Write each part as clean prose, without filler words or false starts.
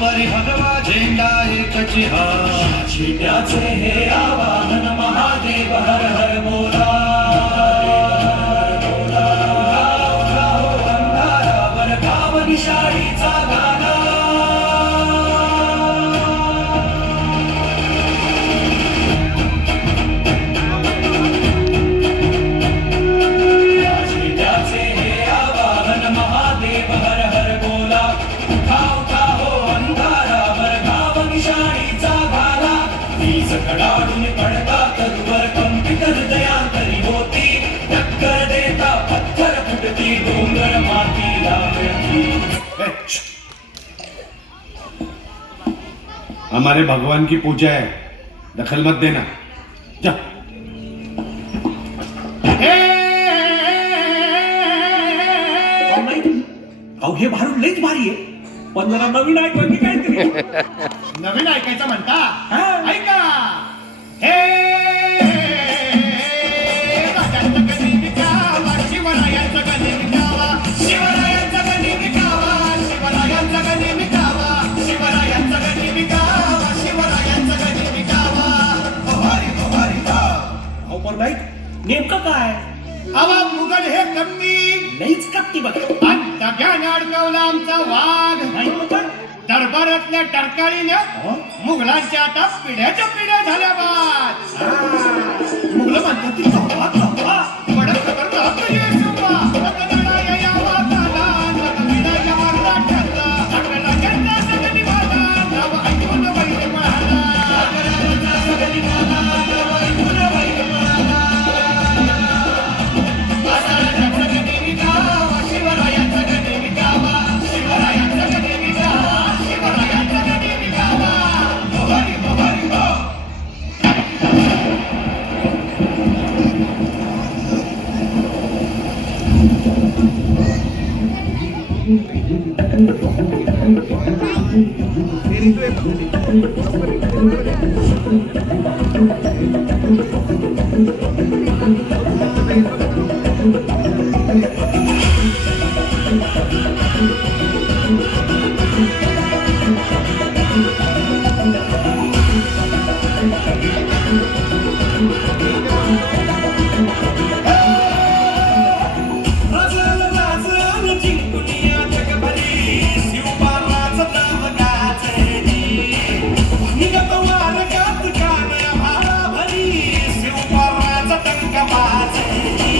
परी भगवा झेंडा एकची हा शिट्याचे हे आवाहन महादेव हर हर बोला अंधारावर गाव निशाळीचा गाणा शिट्याचे हे आवाहन महादेव हर हर बोला उठा उठा हो अंधारावर गाव निशाळीचा गाणा वीज कडाडून पडता तरुवर कंपित हृदयांतरी होती टक्कर देता पत्थर फुटती डोंगर मातीला मिळती हमारे भगवान की पूजा है, दखल मत देना. जा. अहो हे भारूड लईच भारी आहे पण जरा नवीन ऐकून काहीतरी नवीन ऐकायचं म्हणता हा. ऐका हे राजांचं गणी विकावा शिवरायांचं गणी विकावा शिवरायांचं गणी विकावा शिवरायांचं गणी विकावा शिवरायांचं गणी विकावा शिवरायांचं गणी विकावा हरी हरी अहो पण नाही नेमकं काय आवा मुघल हे कमी लईच कपटी बघा डब्याने अडकवला आमचा वाघ नाही पण दरबारातल्या टरकाळीनं मुघलांच्या आता पिढ्याच्या पिढ्या झाल्या बाद मुलं म्हणतात की कव्वा कव्वा पडत करतात येशुवा रगडणाऱ्या या वाघाला रगडणाऱ्या मराठ्याला सगळ्याला घेतला सगळी मला नाव ऐकून वैर म्हणाला सगळी मला नाव ऐकून वैर म्हणाला आसाराच्या सगळी विकावा शिवरायांचा गणी विकावा शिवरायांचा गणी विकावा शिवरायांचा गणी विकावा हरी हरी हो राजन राजन जिंकुनिया जगभरी शिवबाराचं नाव गाजली निघत वारगात कान भाराभरी शिवबाराचं टंक वाजली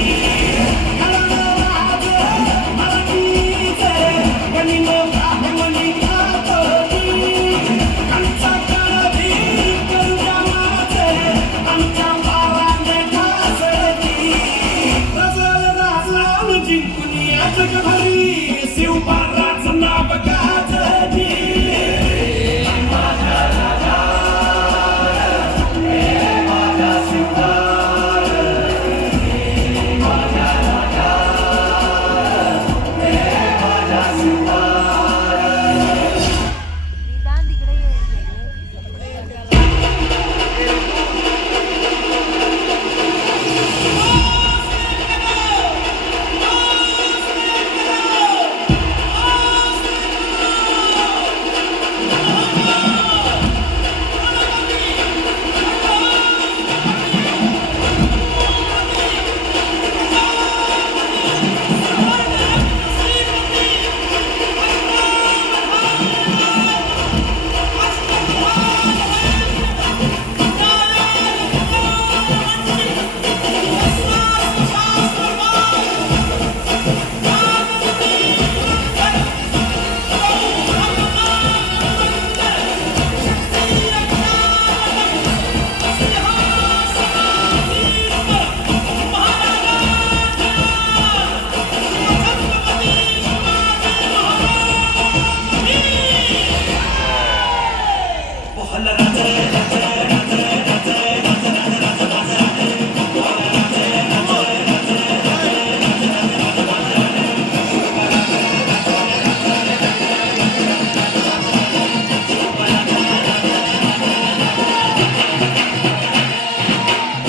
राज मराठीचे वनिनो ब्राह्मणी खातोली आमचा काळी करुणा माझे आमच्या वाराने घासली रजल राजल जिंकुनिया जगभरी शिवबाराचं नाव गाजली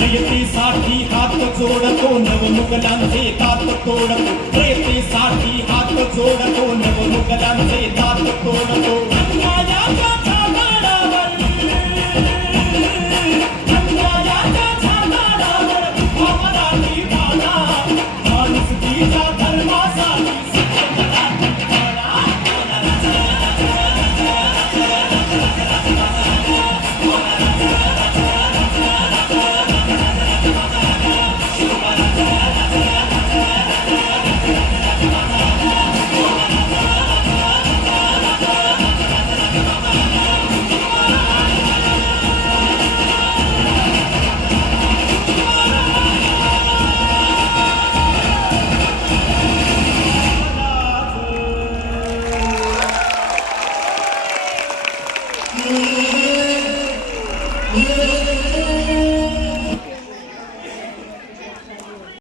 जयतेसाठी हात जोडतो नवमुगलांचे हात तोडतो